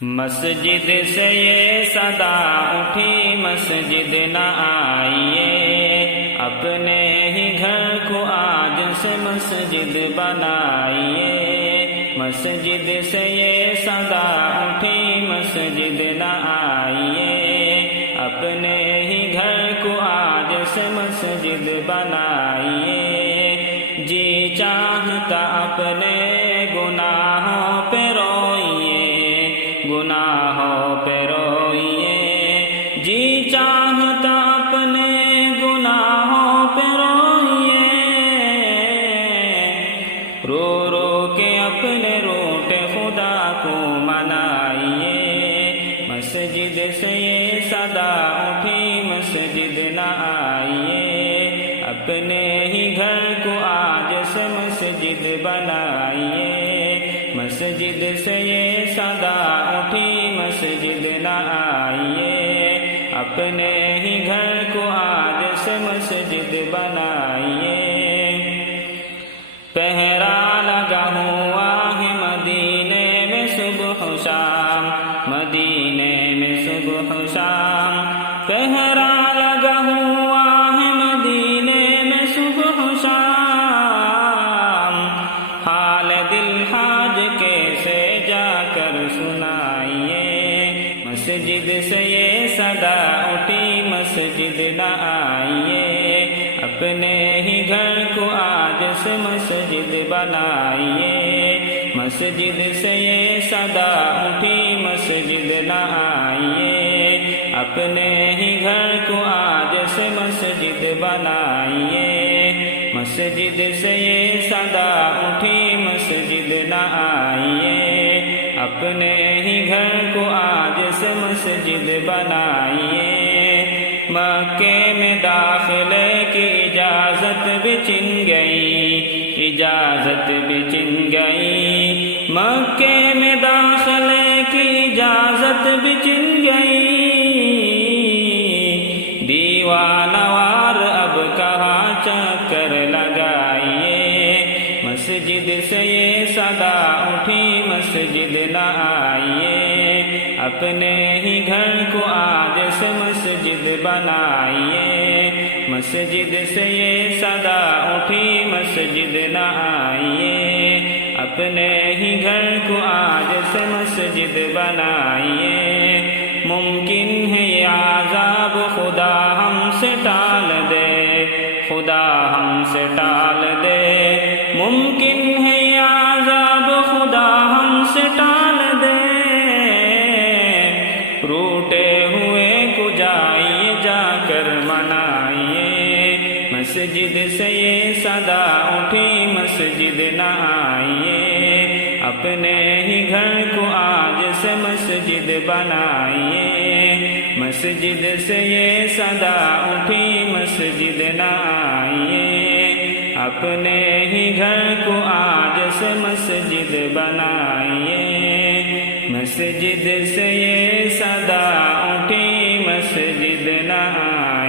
مسجد سے یہ صدا اٹھی مسجد نہ آئیے، اپنے ہی گھر کو آج سے مسجد بنائیے۔ مسجد سے یہ صدا اٹھی مسجد نہ آئیے، اپنے ہی گھر کو آج سے مسجد بنائیے۔ جی چاہتا اپنے گناہوں پہ روئیے، گناہوں پہ روئیے، جی چاہتا اپنے گناہوں پہ روئیے، رو رو کے اپنے روٹے خدا کو منائیے۔ مسجد سے یہ صدا اٹھی مسجد نہ آئیے، اپنے ہی گھر کو آج سے مسجد بنائیے۔ مسجد سے یہ صدا اٹھی مسجد نہ آئیے، اپنے ہی گھر کو آج سے مسجد بنائیے۔ پہرا لگا ہوا ہے مدینے میں صبح و شام، مدینے میں صبح و شام، پہرا لگا ہوا ہے مدینے میں صبح و شام۔ حال دل حاج کیسے جا کر سنائیے۔ مسجد سے یہ صدا اٹھی مسجد نہ آئیے، اپنے ہی گھر کو آج سے مسجد بنائیے۔ مسجد سے یہ صدا اٹھی مسجد نہ آئیے، اپنے ہی گھر کو آج سے مسجد بنائیے۔ مسجد سے یہ صدا اٹھی مسجد نہ آئیے، اپنے ہی گھر کو آج سے مسجد بنائیے۔ مکے میں داخلے کی اجازت بھی چھن گئی، اجازت بھی چھن گئی، مکے میں داخلے کی اجازت بھی چھن گئی۔ دیوانہ وار اب کہاں چکر لگائیے۔ مسجد سے یہ صدا اٹھی مسجد نہ آئیے، اپنے ہی گھر کو آج سے مسجد بنائیے۔ مسجد سے یہ صدا اٹھی مسجد نہ آئیے، اپنے ہی گھر کو آج سے مسجد بنائیے۔ ممکن ہے یہ عذاب خدا ہم سے ٹال دے، خدا ہم سے ٹال دے، ممکن ہے یہ عذاب خدا ہم سے ٹال دے۔ روٹے ہوئے کو جائیے جا کر منائیے۔ مسجد سے یہ صدا اٹھی مسجد نہ آئیے، اپنے ہی گھر کو آج سے مسجد بنائیے۔ مسجد سے یہ صدا اٹھی مسجد نہ آئیے، اپنے ہی گھر کو آج سے مسجد بنائیے۔ مسجد سے یہ صدا اٹھی مسجد نہ آئیے۔